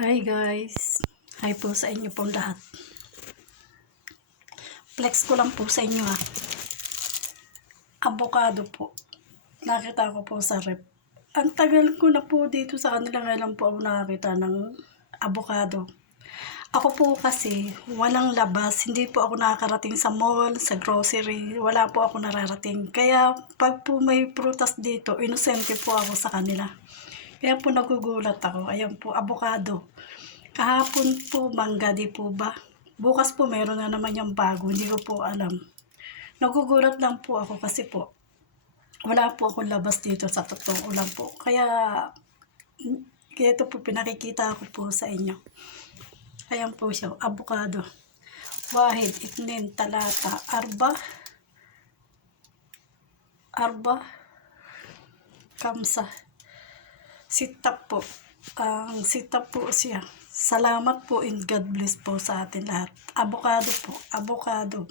Hi guys! Hi po sa inyo pong lahat. Flex ko lang po sa inyo Avocado po. Nakita ko po sa rep. Ang tagal ko na po dito sa kanila, ngayon po ako nakakita ng avocado. Ako po kasi walang labas, hindi po ako nakakarating sa mall, sa grocery, wala po ako nararating. Kaya pag po may prutas dito, inosente po ako sa kanila. Kaya po nagugulat ako. Ayan po, avocado. Kahapon po, mangga, di po ba? Bukas po meron na naman yung bago, hindi ko po alam. Nagugulat lang po ako kasi po, wala po akong labas dito sa totoo lang po. Kaya ito po pinakikita ko po sa inyo. Ayan po siya, avocado. Wahid, itnin, talata, arba, kamsa. Sitap po. Ang sitap po siya. Salamat po and God bless po sa atin lahat. Avocado po. Avocado.